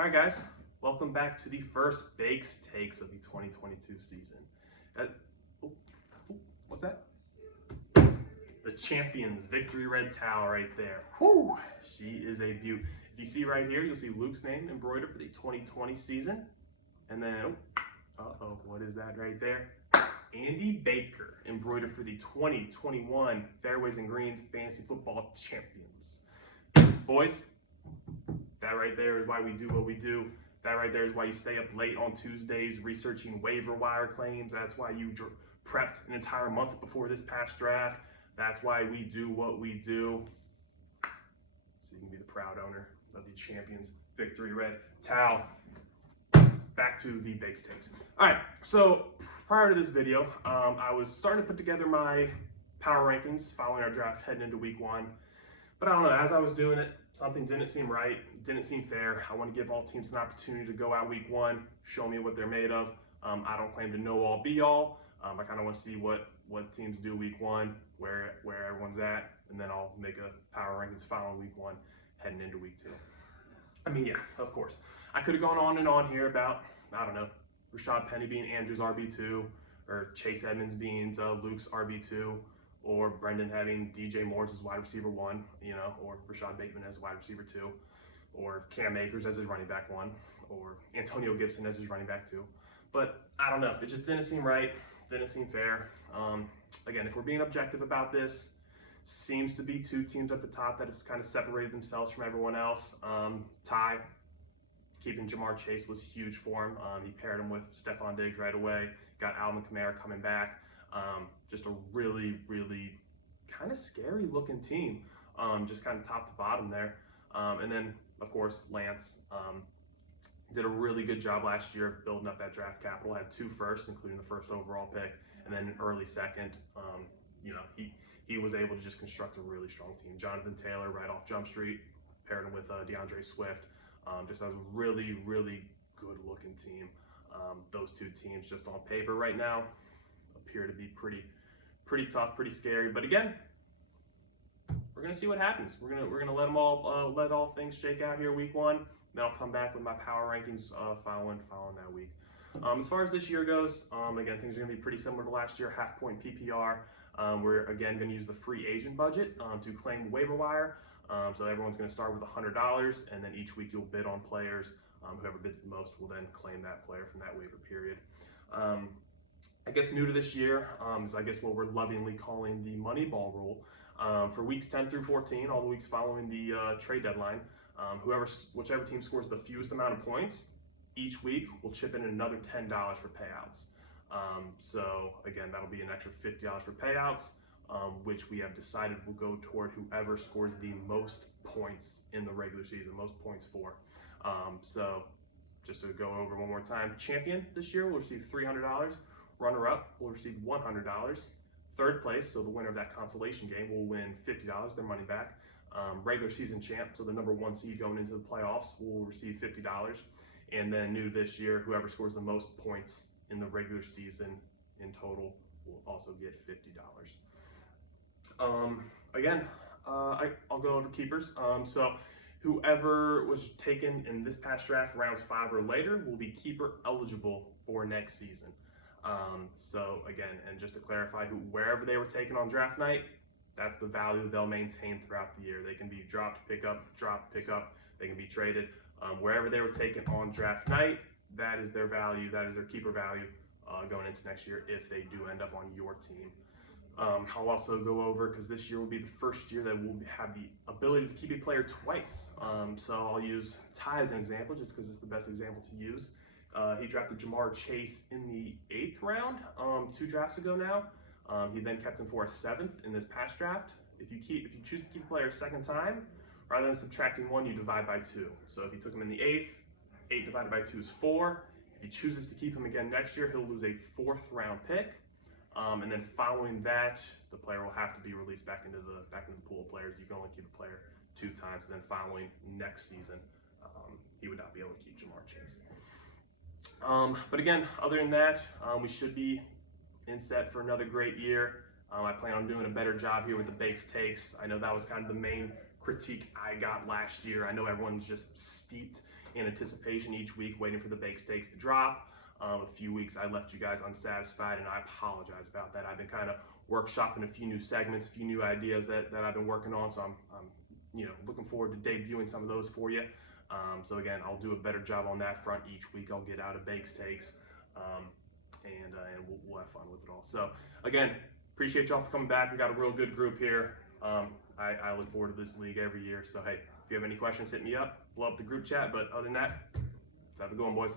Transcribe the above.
All right, guys, welcome back to the first Bakes Takes of the 2022 season. What's that? The Champions Victory Red towel right there. Whew, she is a beaut. If you see right here, you'll see Luke's name embroidered for the 2020 season. And then, what is that right there? Andy Baker embroidered for the 2021 Fairways and Greens Fantasy Football Champions. Boys, that right there is why we do what we do. That right there is why you stay up late on Tuesdays researching waiver wire claims. That's why you prepped an entire month before this past draft. That's why we do what we do. So you can be the proud owner of the Champions Victory Red towel. Back to the Bakes Takes. All right, so prior to this video, I was starting to put together my power rankings following our draft heading into week one. But I don't know, as I was doing it, something didn't seem right, didn't seem fair. I want to give all teams an opportunity to go out week one, show me what they're made of. I don't claim to know all, be all. I kind of want to see what teams do week one, where everyone's at, and then I'll make a power rankings following week one, heading into week two. I mean, yeah, of course. I could have gone on and on here about, I don't know, Rashad Penny being Andrew's RB2, or Chase Edmonds being Luke's RB2, or Brendan having DJ Morris as wide receiver 1, or Rashad Bateman as wide receiver 2, or Cam Akers as his running back 1, or Antonio Gibson as his running back 2. But I don't know, it just didn't seem right, didn't seem fair. Again, if we're being objective about this, seems to be two teams at the top that have kind of separated themselves from everyone else. Ty, keeping Jamar Chase was huge for him. He paired him with Stephon Diggs right away, got Alvin Kamara coming back. Just a really, really kind of scary looking team, just kind of top to bottom there. And then, of course, Lance did a really good job last year of building up that draft capital. Had 2 firsts, including the first overall pick, and then an early second. He was able to just construct a really strong team. Jonathan Taylor right off Jump Street, paired him with DeAndre Swift. Just has a really, really good looking team. Those two teams just on paper right now appear to be pretty tough, pretty scary. But again, we're gonna see what happens. We're gonna let them all let all things shake out here week one. Then I'll come back with my power rankings following that week. As far as this year goes, again, things are gonna be pretty similar to last year. Half point PPR. We're again gonna use the free agent budget to claim waiver wire. So everyone's gonna start with $100, and then each week you'll bid on players. Whoever bids the most will then claim that player from that waiver period. I guess new to this year is I guess what we're lovingly calling the Moneyball rule. For weeks 10 through 14, all the weeks following the trade deadline, whichever team scores the fewest amount of points each week will chip in another $10 for payouts. So again, that'll be an extra $50 for payouts, which we have decided will go toward whoever scores the most points in the regular season, most points for. So just to go over one more time, champion this year will receive $300. Runner-up will receive $100. Third place, so the winner of that consolation game, will win $50, their money back. Regular season champ, so the number 1 seed going into the playoffs, will receive $50. And then new this year, whoever scores the most points in the regular season in total will also get $50. Again, I'll go over keepers. So whoever was taken in this past draft, rounds 5 or later, will be keeper eligible for next season. So again, and just to clarify, wherever they were taken on draft night, that's the value they'll maintain throughout the year. They can be dropped, pick up, they can be traded. Wherever they were taken on draft night, that is their value, that is their keeper value going into next year if they do end up on your team. I'll also go over, because this year will be the first year that we'll have the ability to keep a player twice. So I'll use Ty as an example, just because it's the best example to use. He drafted Jamar Chase in the 8th round, 2 drafts ago now. He then kept him for a 7th in this past draft. If you choose to keep a player a second time, rather than subtracting 1, you divide by 2. So if you took him in the 8th, 8 divided by 2 is 4. If he chooses to keep him again next year, he'll lose a 4th round pick. And then following that, the player will have to be released back into the pool of players. You can only keep a player 2 times. And then following next season, he would not be able to keep Jamar Chase. But again, other than that, we should be in set for another great year. I plan on doing a better job here with the Bakes Takes. I know that was kind of the main critique I got last year. I know everyone's just steeped in anticipation each week, waiting for the bake steaks to drop. A few weeks I left you guys unsatisfied, and I apologize about that. I've been kind of workshopping a few new segments, a few new ideas that I've been working on, so I'm looking forward to debuting some of those for you. So again, I'll do a better job on that front each week. I'll get out a bake steaks, and we'll have fun with it all. So again, appreciate y'all for coming back. We got a real good group here. I look forward to this league every year. So hey, if you have any questions, hit me up, blow up the group chat. But other than that, let's have a good one, boys.